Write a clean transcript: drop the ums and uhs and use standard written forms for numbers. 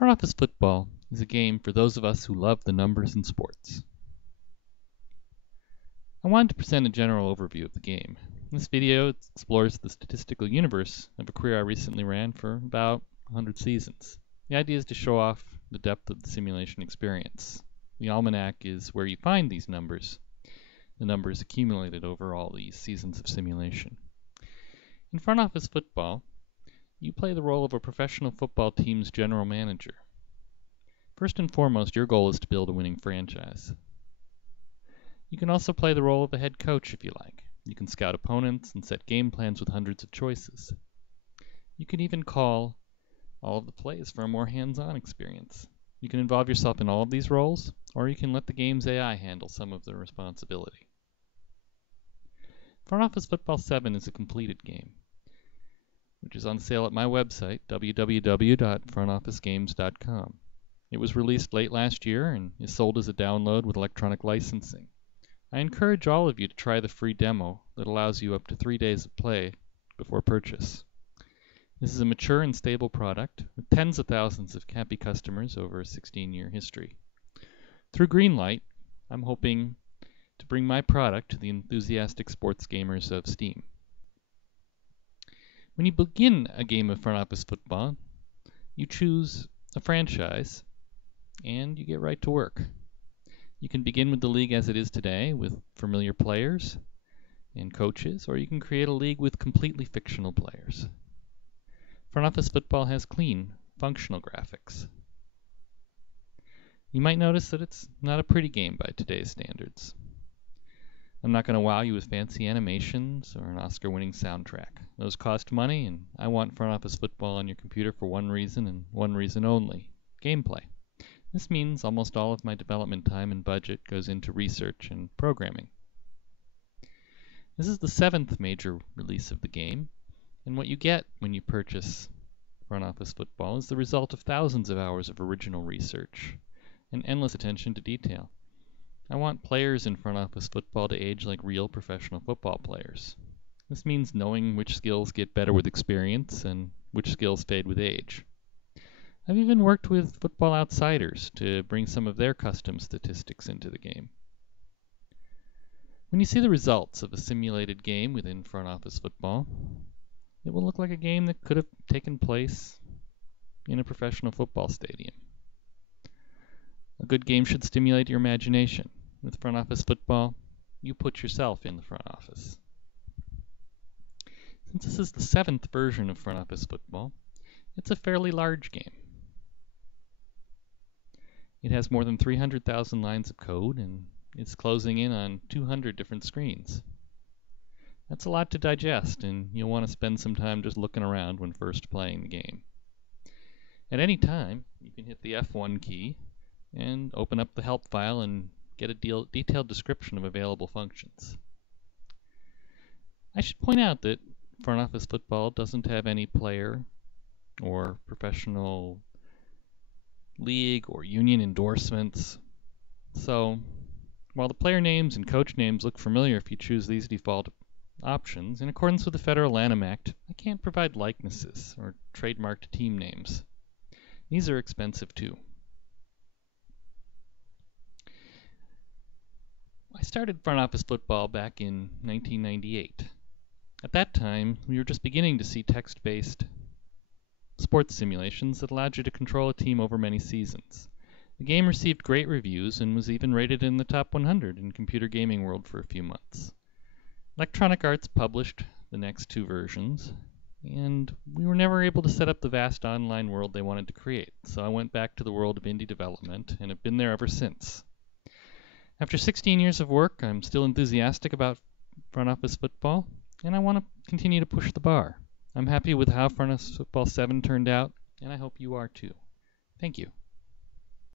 Front Office Football is a game for those of us who love the numbers in sports. I wanted to present a general overview of the game. This video explores the statistical universe of a career I recently ran for about 100 seasons. The idea is to show off the depth of the simulation experience. The almanac is where you find these numbers, the numbers accumulated over all these seasons of simulation. In Front Office Football, you play the role of a professional football team's general manager. First and foremost, your goal is to build a winning franchise. You can also play the role of a head coach if you like. You can scout opponents and set game plans with hundreds of choices. You can even call all of the plays for a more hands-on experience. You can involve yourself in all of these roles, or you can let the game's AI handle some of the responsibility. Front Office Football 7 is a completed game, which is on sale at my website, www.frontofficegames.com. It was released late last year and is sold as a download with electronic licensing. I encourage all of you to try the free demo that allows you up to 3 days of play before purchase. This is a mature and stable product with tens of thousands of happy customers over a 16-year history. Through Greenlight, I'm hoping to bring my product to the enthusiastic sports gamers of Steam. When you begin a game of Front Office Football, you choose a franchise and you get right to work. You can begin with the league as it is today with familiar players and coaches, or you can create a league with completely fictional players. Front Office Football has clean, functional graphics. You might notice that it's not a pretty game by today's standards. I'm not going to wow you with fancy animations or an Oscar-winning soundtrack. Those cost money, and I want Front Office Football on your computer for one reason and one reason only: gameplay. This means almost all of my development time and budget goes into research and programming. This is the 7th major release of the game, and what you get when you purchase Front Office Football is the result of thousands of hours of original research and endless attention to detail. I want players in Front Office Football to age like real professional football players. This means knowing which skills get better with experience and which skills fade with age. I've even worked with Football Outsiders to bring some of their custom statistics into the game. When you see the results of a simulated game within Front Office Football, it will look like a game that could have taken place in a professional football stadium. A good game should stimulate your imagination. With Front Office Football, you put yourself in the front office. Since this is the 7th version of Front Office Football, it's a fairly large game. It has more than 300,000 lines of code, and it's closing in on 200 different screens. That's a lot to digest, and you'll want to spend some time just looking around when first playing the game. At any time, you can hit the F1 key and open up the help file and get a detailed description of available functions. I should point out that Front Office Football doesn't have any player or professional league or union endorsements. So, while the player names and coach names look familiar if you choose these default options, in accordance with the Federal Lanham Act, I can't provide likenesses or trademarked team names. These are expensive too. I started Front Office Football back in 1998. At that time, we were just beginning to see text-based sports simulations that allowed you to control a team over many seasons. The game received great reviews and was even rated in the top 100 in Computer Gaming World for a few months. Electronic Arts published the next 2 versions, and we were never able to set up the vast online world they wanted to create, so I went back to the world of indie development and have been there ever since. After 16 years of work, I'm still enthusiastic about Front Office Football, and I want to continue to push the bar. I'm happy with how Front Office Football 7 turned out, and I hope you are too. Thank you.